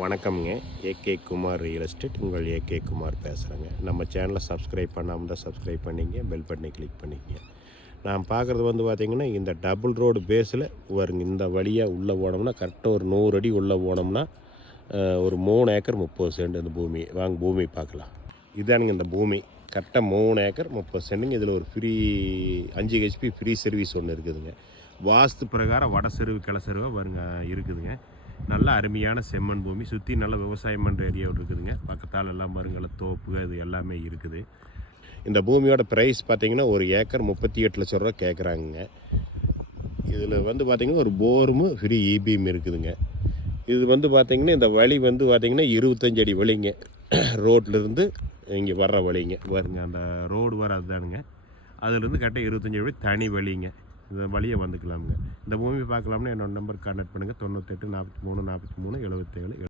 வணக்கம்ங்க. AK Kumar real estate. உங்கள் AK Kumar பேசுகிறேங்க. நம்ம சேனலை சப்ஸ்கிரைப் பண்ணாமல் தான் சப்ஸ்கிரைப் பண்ணிங்க, பெல் பட்டனை கிளிக் பண்ணிக்கங்க. நான் பார்க்குறது பார்த்திங்கன்னா, இந்த டபுள் ரோடு பேஸில் வருங்க. இந்த வழியாக உள்ளே போனோம்னா கரெக்டாக ஒரு 100 அடி உள்ளே போனோம்னா ஒரு 3 ஏக்கர் 30 சென்ட் இந்த பூமி. வாங்க பூமி பார்க்கலாம். இதானுங்க இந்த பூமி. கரெக்டாக 3 ஏக்கர் 30 சென்ட்டுங்க. இதில் ஒரு ஃப்ரீ 5 ஹெச்பி ஃப்ரீ சர்வீஸ் ஒன்று இருக்குதுங்க. வாஸ்து பிரகாரம் வட செருவு கிளை செருவாக வருங்க இருக்குதுங்க. நல்ல அருமையான செம்மண் பூமி. சுற்றி நல்ல விவசாயம் பண்ணுற ஏரியா இருக்குதுங்க. பக்கத்தால் எல்லாம் பாருங்கள தோப்பு இது எல்லாமே இருக்குது. இந்த பூமியோட ப்ரைஸ் பார்த்திங்கன்னா ஒரு ஏக்கர் 38 லட்சம் ரூபா கேட்குறாங்க. இதில் பார்த்திங்கன்னா ஒரு போரும் ஃப்ரீ இபிஎம் இருக்குதுங்க. இது பார்த்திங்கன்னா இந்த வழி பார்த்திங்கன்னா 25 அடி வழிங்க. ரோட்லேருந்து இங்கே வர்ற வழிங்க பாருங்க. அந்த ரோடு வராதுதானுங்க. அதுலேருந்து கரெக்டாக 25 அடி தனி வழிங்க. இந்த வழியை வந்துக்கலாமுங்க. இந்த பூமி பார்க்கலாம்னா என்னோடய நம்பர் கான்டாக்ட் பண்ணுங்கள். 98 43 43 77